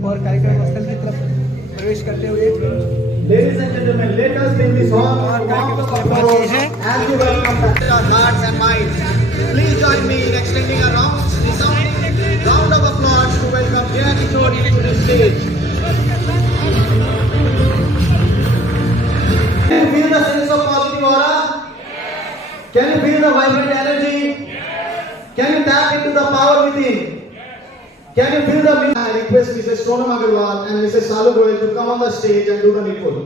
और कार्यक्रम स्थल की तरफ प्रवेश करते हुए Ladies and gentlemen, let us bring this hall and warm up applause as we welcome our hearts and minds. Please join me in extending a resounding round of applause to welcome Jaya Kishore to the stage. Can you feel the sense of positive aura? Can you feel the vibrant energy? Can you tap into the power within? Can you feel the music? I request Mrs. Sonam Agarwal and Mrs. Salu Goyal to come on the stage and do the needful.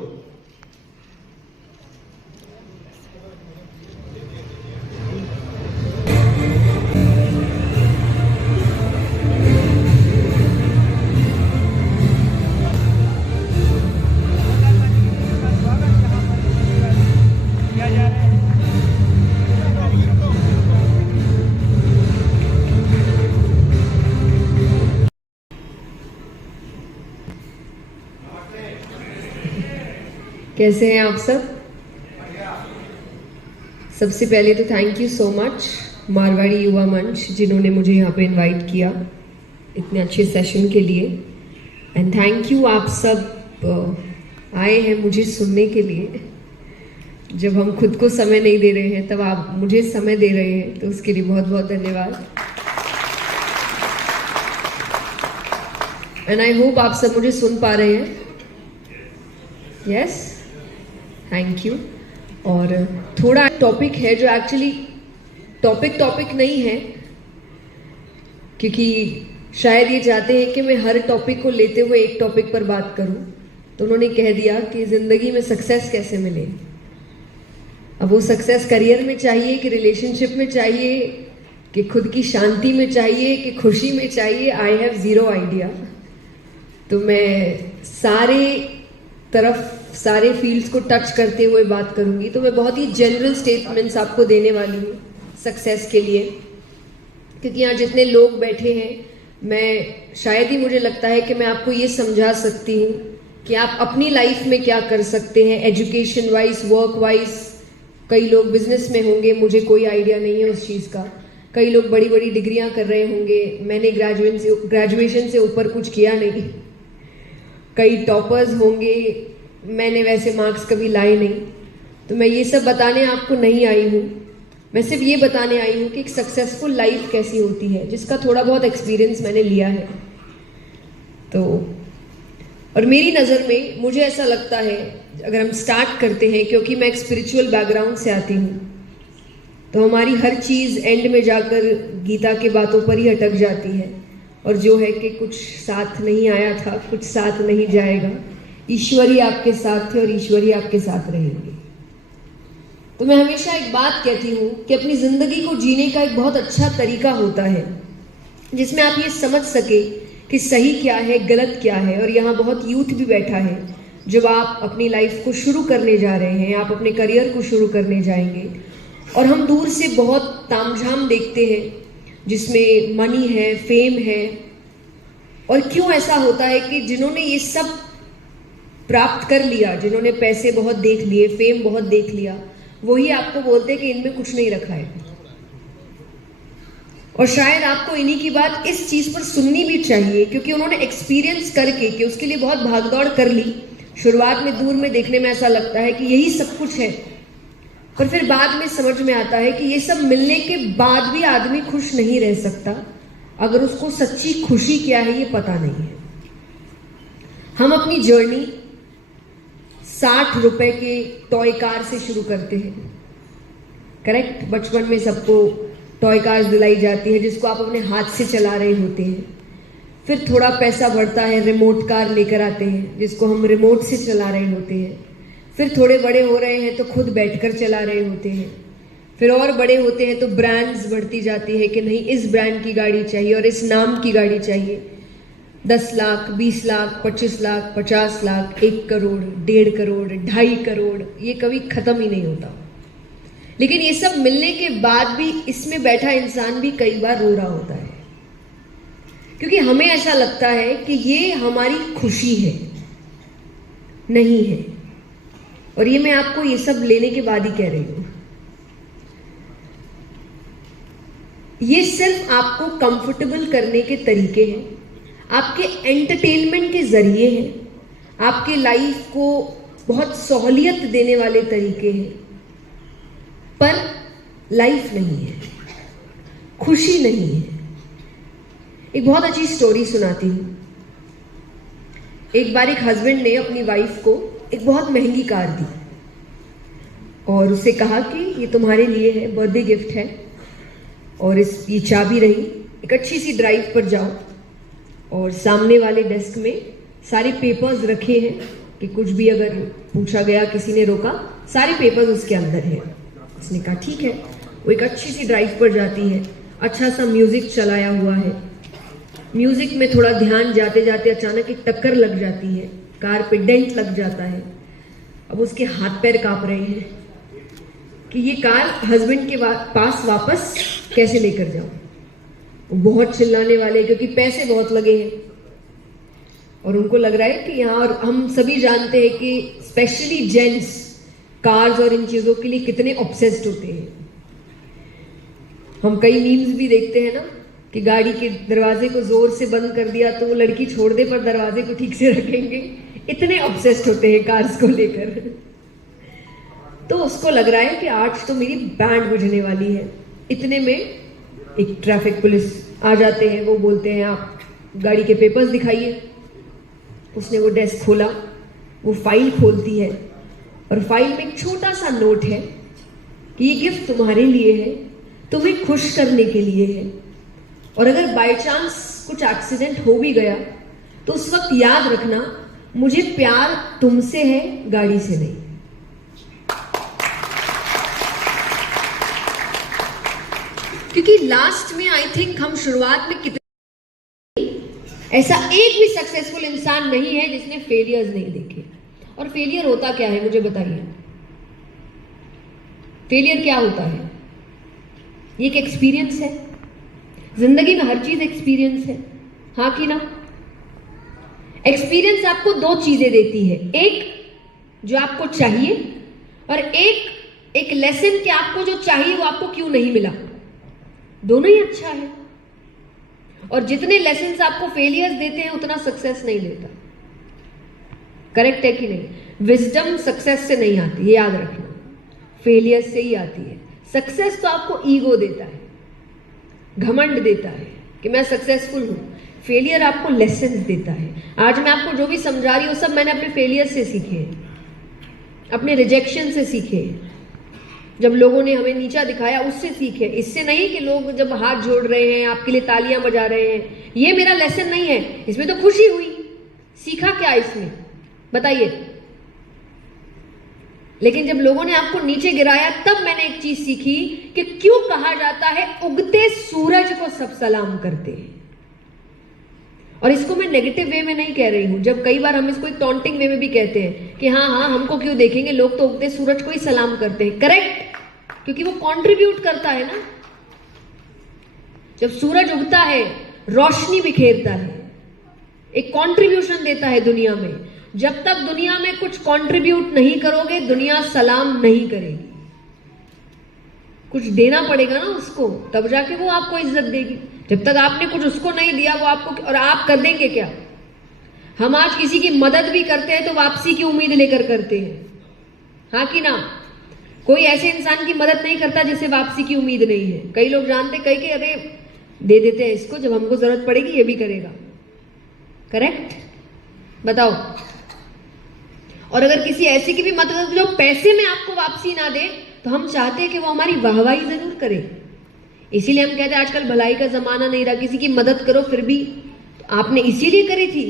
कैसे हैं आप सब? सबसे पहले तो thank you so much Marwari युवा मंच जिन्होंने मुझे यहाँ पे इनवाइट किया इतने अच्छे सेशन के लिए। एंड थैंक यू आप सब आए हैं मुझे सुनने के लिए। जब हम खुद को समय नहीं दे रहे हैं तब आप मुझे समय दे रहे हैं, तो उसके लिए बहुत बहुत धन्यवाद। एंड आई होप आप सब मुझे सुन पा रहे हैं। Yes, thank you. और थोड़ा टॉपिक है जो एक्चुअली टॉपिक नहीं है, क्योंकि शायद ये चाहते हैं कि मैं हर टॉपिक को लेते हुए एक टॉपिक पर बात करूं। तो उन्होंने कह दिया कि जिंदगी में सक्सेस कैसे मिले। अब वो सक्सेस करियर में चाहिए कि रिलेशनशिप में चाहिए कि खुद की शांति में चाहिए कि खुशी में चाहिए, आई हैव जीरो आइडिया। तो मैं सारे फील्ड्स को टच करते हुए बात करूंगी। तो मैं बहुत ही जनरल स्टेटमेंट्स आपको देने वाली हूँ सक्सेस के लिए, क्योंकि यहाँ जितने लोग बैठे हैं शायद ही मुझे लगता है कि मैं आपको ये समझा सकती हूँ कि आप अपनी लाइफ में क्या कर सकते हैं एजुकेशन वाइज, वर्क वाइज। कई लोग बिजनेस में होंगे, मुझे कोई आइडिया नहीं है उस चीज़ का। कई लोग बड़ी बड़ी डिग्रियाँ कर रहे होंगे, मैंने ग्रेजुएशन से ऊपर कुछ किया नहीं। कई टॉपर्स होंगे, मैंने वैसे मार्क्स कभी लाए नहीं। तो मैं ये सब बताने आपको नहीं आई हूँ, मैं सिर्फ ये बताने आई हूँ कि एक सक्सेसफुल लाइफ कैसी होती है, जिसका थोड़ा बहुत एक्सपीरियंस मैंने लिया है। तो और मेरी नज़र में मुझे ऐसा लगता है, अगर हम स्टार्ट करते हैं, क्योंकि मैं एक स्पिरिचुअल बैकग्राउंड से आती हूँ, तो हमारी हर चीज़ एंड में जाकर गीता के बातों पर ही अटक जाती है। और जो है कि कुछ साथ नहीं आया था, कुछ साथ नहीं जाएगा, ईश्वर ही आपके साथ थे और ईश्वर ही आपके साथ रहेंगे। तो मैं हमेशा एक बात कहती हूँ कि अपनी ज़िंदगी को जीने का एक बहुत अच्छा तरीका होता है जिसमें आप ये समझ सके कि सही क्या है, गलत क्या है। और यहाँ बहुत यूथ भी बैठा है। जब आप अपनी लाइफ को शुरू करने जा रहे हैं, आप अपने करियर को शुरू करने जाएंगे, और हम दूर से बहुत तामझाम देखते हैं जिसमें मनी है, फेम है। और क्यों ऐसा होता है कि जिन्होंने ये सब प्राप्त कर लिया, जिन्होंने पैसे बहुत देख लिए, फेम बहुत देख लिया, वही आपको बोलते हैं कि इनमें कुछ नहीं रखा है। और शायद आपको इन्हीं की बात इस चीज पर सुननी भी चाहिए, क्योंकि उन्होंने एक्सपीरियंस करके कि उसके लिए बहुत भागदौड़ कर ली। शुरुआत में दूर में देखने में ऐसा लगता है कि यही सब कुछ है, पर फिर बाद में समझ में आता है कि ये सब मिलने के बाद भी आदमी खुश नहीं रह सकता अगर उसको सच्ची खुशी क्या है ये पता नहीं है। हम अपनी जर्नी 60 रुपए के टॉय कार से शुरू करते हैं, करेक्ट? बचपन में सबको टॉय कार्स दिलाई जाती है जिसको आप अपने हाथ से चला रहे होते हैं। फिर थोड़ा पैसा बढ़ता है, रिमोट कार लेकर आते हैं जिसको हम रिमोट से चला रहे होते हैं। फिर थोड़े बड़े हो रहे हैं तो खुद बैठकर चला रहे होते हैं। फिर और बड़े होते हैं तो ब्रांड्स बढ़ती जाती है कि नहीं, इस ब्रांड की गाड़ी चाहिए और इस नाम की गाड़ी चाहिए। 10 लाख, 20 लाख, 25 लाख, 50 लाख, 1 करोड़, 1.5 करोड़, 2.5 करोड़, ये कभी खत्म ही नहीं होता। लेकिन ये सब मिलने के बाद भी इसमें बैठा इंसान भी कई बार रो रहा होता है, क्योंकि हमें ऐसा लगता है कि ये हमारी खुशी है, नहीं है। और ये मैं आपको ये सब लेने के बाद ही कह रही हूं। ये सिर्फ आपको कंफर्टेबल करने के तरीके हैं। आपके एंटरटेनमेंट के जरिए हैं, आपके लाइफ को बहुत सहूलियत देने वाले तरीके हैं, पर लाइफ नहीं है, खुशी नहीं है। एक बहुत अच्छी स्टोरी सुनाती हूं। एक बार एक हस्बैंड ने अपनी वाइफ को एक बहुत महंगी कार दी और उसे कहा कि ये तुम्हारे लिए है, बर्थडे गिफ्ट है, और ये चाबी रही, एक अच्छी सी ड्राइव पर जाओ और सामने वाले डेस्क में सारे पेपर्स रखे हैं कि कुछ भी अगर पूछा गया, किसी ने रोका, सारे पेपर्स उसके अंदर है। उसने कहा ठीक है। वो एक अच्छी सी ड्राइव पर जाती है, अच्छा सा म्यूजिक चलाया हुआ है। म्यूजिक में थोड़ा ध्यान जाते जाते अचानक एक टक्कर लग जाती है, कार पे डेंट लग जाता है। अब उसके हाथ पैर कांप रहे हैं कि ये कार हस्बैंड के पास वापस कैसे लेकर जाऊं। वो बहुत चिल्लाने वाले हैं क्योंकि पैसे बहुत लगे हैं और उनको लग रहा है कि यहाँ, और हम सभी जानते हैं कि स्पेशली जेंट्स कार्स और इन चीजों के लिए कितने ऑब्सेस्ड होते हैं। हम कई मीम्स भी देखते हैं ना कि गाड़ी के दरवाजे को जोर से बंद कर दिया तो वो लड़की छोड़ दे पर दरवाजे को ठीक से रखेंगे, इतने ऑब्सेस्ड होते हैं कार्स को लेकर। तो उसको लग रहा है कि आज तो मेरी बैंड बजने वाली है। इतने में एक ट्रैफिक पुलिस आ जाते हैं, वो बोलते हैं आप गाड़ी के पेपर्स दिखाइए। उसने वो डेस्क खोला, वो फाइल खोलती है और फाइल में एक छोटा सा नोट है कि ये गिफ्ट तुम्हारे लिए है, तुम्हें खुश करने के लिए है, और अगर बाय चांस कुछ एक्सीडेंट हो भी गया तो उस वक्त याद रखना, मुझे प्यार तुमसे है, गाड़ी से नहीं। क्योंकि लास्ट में आई थिंक हम शुरुआत में कितने, ऐसा एक भी सक्सेसफुल इंसान नहीं है जिसने फेलियर्स नहीं देखे। और फेलियर होता क्या है मुझे बताइए, फेलियर क्या होता है? ये एक एक्सपीरियंस है। जिंदगी में हर चीज एक्सपीरियंस है, हाँ कि ना? एक्सपीरियंस आपको दो चीजें देती है, एक जो आपको चाहिए और एक लेसन कि आपको जो चाहिए वो आपको क्यों नहीं मिला। दोनों ही अच्छा है। और जितने लेसन्स आपको फेलियर्स देते हैं उतना सक्सेस नहीं देता। करेक्ट है कि नहीं? विजडम सक्सेस से नहीं आती, ये याद रखना, फेलियर से ही आती है। सक्सेस तो आपको ईगो देता है, घमंड देता है कि मैं सक्सेसफुल हूं। फेलियर आपको लेसन्स देता है। आज मैं आपको जो भी समझा रही हूं सब मैंने अपने फेलियर से सीखे हैं, अपने रिजेक्शन से सीखे हैं, जब लोगों ने हमें नीचा दिखाया उससे सीखे। इससे नहीं कि लोग जब हाथ जोड़ रहे हैं आपके लिए तालियां बजा रहे हैं, ये मेरा लेसन नहीं है, इसमें तो खुशी हुई। सीखा क्या इसमें बताइए? लेकिन जब लोगों ने आपको नीचे गिराया तब मैंने एक चीज सीखी कि क्यों कहा जाता है उगते सूरज को सब सलाम करते हैं। और इसको मैं नेगेटिव वे में नहीं कह रही हूं, जब कई बार हम इसको एक टॉन्टिंग वे में भी कहते हैं कि हाँ हाँ हमको क्यों देखेंगे, लोग तो उगते सूरज को ही सलाम करते हैं। करेक्ट, क्योंकि वो कंट्रीब्यूट करता है ना। जब सूरज उगता है रोशनी बिखेरता है, एक कंट्रीब्यूशन देता है दुनिया में। जब तक दुनिया में कुछ कंट्रीब्यूट नहीं करोगे दुनिया सलाम नहीं करेगी। कुछ देना पड़ेगा ना उसको, तब जाके वो आपको इज्जत देगी। जब तक आपने कुछ उसको नहीं दिया वो आपको, और आप कर देंगे क्या? हम आज किसी की मदद भी करते हैं तो वापसी की उम्मीद लेकर करते हैं, हाँ कि ना? कोई ऐसे इंसान की मदद नहीं करता जिसे वापसी की उम्मीद नहीं है। कई लोग जानते कई के अरे दे देते हैं इसको, जब हमको जरूरत पड़ेगी ये भी करेगा। करेक्ट, बताओ। और अगर किसी ऐसे की भी मदद जो पैसे में आपको वापसी ना दे तो हम चाहते हैं कि वो हमारी वाहवाही जरूर करे। इसीलिए हम कहते हैं आजकल भलाई का जमाना नहीं रहा, किसी की मदद करो फिर भी तो आपने इसीलिए करी थी,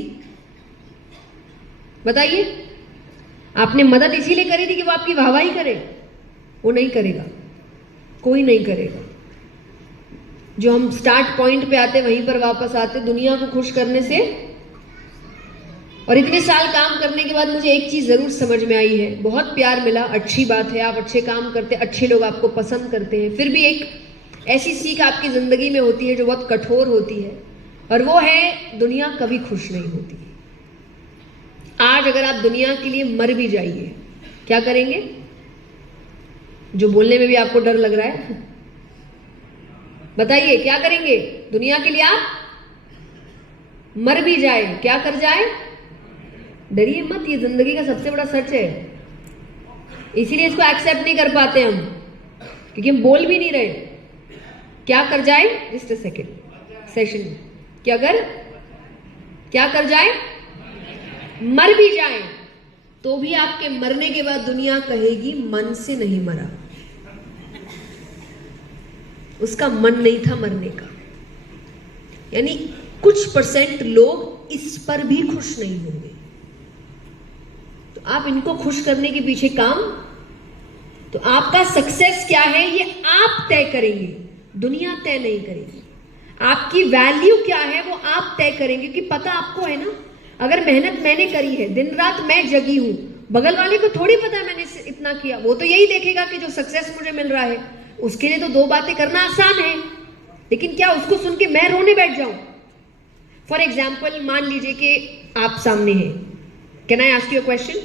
बताइए? आपने मदद इसीलिए करी थी कि वो आपकी वाहवाही करे? वो नहीं करेगा, कोई नहीं करेगा। जो हम स्टार्ट पॉइंट पे आते वहीं पर वापस आते, दुनिया को खुश करने से। और इतने साल काम करने के बाद मुझे एक चीज जरूर समझ में आई है, बहुत प्यार मिला, अच्छी बात है, आप अच्छे काम करते, अच्छे लोग आपको पसंद करते हैं, फिर भी एक ऐसी सीख आपकी जिंदगी में होती है जो बहुत कठोर होती है, और वो है दुनिया कभी खुश नहीं होती। आज अगर आप दुनिया के लिए मर भी जाइए, क्या करेंगे? जो बोलने में भी आपको डर लग रहा है, बताइए क्या करेंगे दुनिया के लिए? आप मर भी जाए, क्या कर जाए? डरिए मत, ये जिंदगी का सबसे बड़ा सच है। इसीलिए इसको एक्सेप्ट नहीं कर पाते हम, क्योंकि हम बोल भी नहीं रहे। क्या कर जाए? जस्ट अ सेकेंड सेशन कि अगर क्या कर जाए? मर भी जाए तो भी आपके मरने के बाद दुनिया कहेगी मन से नहीं मरा, उसका मन नहीं था मरने का। यानी कुछ परसेंट लोग इस पर भी खुश नहीं होंगे। तो आप इनको खुश करने के पीछे काम, तो आपका सक्सेस क्या है ये आप तय करेंगे, दुनिया तय नहीं करेगी। आपकी वैल्यू क्या है वो आप तय करेंगे, क्योंकि पता आपको है ना। अगर मेहनत मैंने करी है, दिन रात मैं जगी हूं, बगल वाले को थोड़ी पता है मैंने इतना किया। वो तो यही देखेगा कि जो सक्सेस मुझे मिल रहा है, उसके लिए तो दो बातें करना आसान है, लेकिन क्या उसको सुन के मैं रोने बैठ जाऊं? फॉर एग्जाम्पल, मान लीजिए कि आप सामने हैं, can I ask you a question,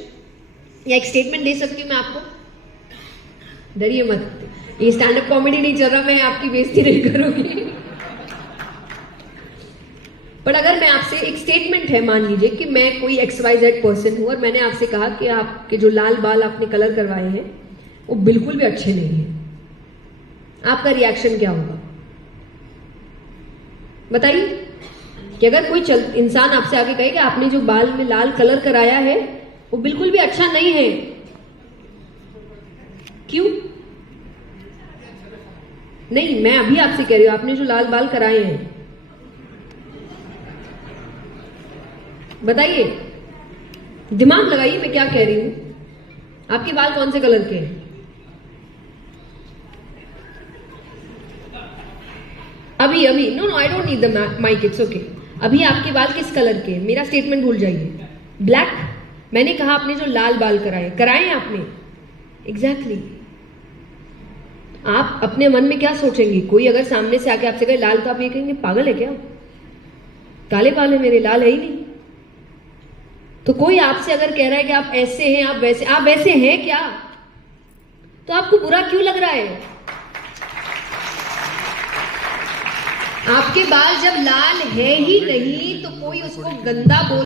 या एक स्टेटमेंट दे सकती हूं मैं आपको? डरिए मत, ये स्टैंड अप कॉमेडी नहीं चल रहा, मैं आपकी बेइज्जती नहीं करूंगी। पर अगर मैं आपसे, एक स्टेटमेंट है, मान लीजिए कि मैं कोई XYZ पर्सन हूं और मैंने आपसे कहा कि आपके जो लाल बाल आपने कलर करवाए हैं वो बिल्कुल भी अच्छे नहीं हैं, आपका रिएक्शन क्या होगा? बताइए। कि अगर कोई इंसान आपसे आगे कहे कि आपने जो बाल में लाल कलर कराया है वो बिल्कुल भी अच्छा नहीं है, क्यों? नहीं, मैं अभी आपसे कह रही हूं, आपने जो लाल बाल कराए हैं, बताइए, दिमाग लगाइए मैं क्या कह रही हूं। आपके बाल कौन से कलर के हैं? अभी no I don't need the mic, it's okay. अभी आपके बाल किस कलर के हैं? मेरा स्टेटमेंट भूल जाइए। ब्लैक। मैंने कहा आपने जो लाल बाल कराए आपने, एग्जैक्टली। आप अपने मन में क्या सोचेंगे? कोई अगर सामने से आके आपसे कहे लाल, तो आप ये कहेंगे पागल है क्या, काले बाल है मेरे, लाल है ही नहीं। तो कोई आपसे अगर कह रहा है कि आप ऐसे हैं, आप वैसे हैं क्या, तो आपको बुरा क्यों लग रहा है? आपके बाल जब लाल है ही नहीं तो कोई उसको गंदा बोल